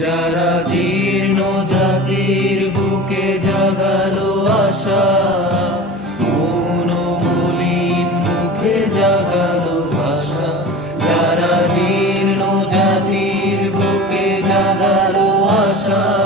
যারা জীর্ণ জাতির বুকে জাগালো আশা, মৌনমলিন মুখে জাগালো ভাষা। যারা জীর্ণ জাতির বুকে জাগালো আশা,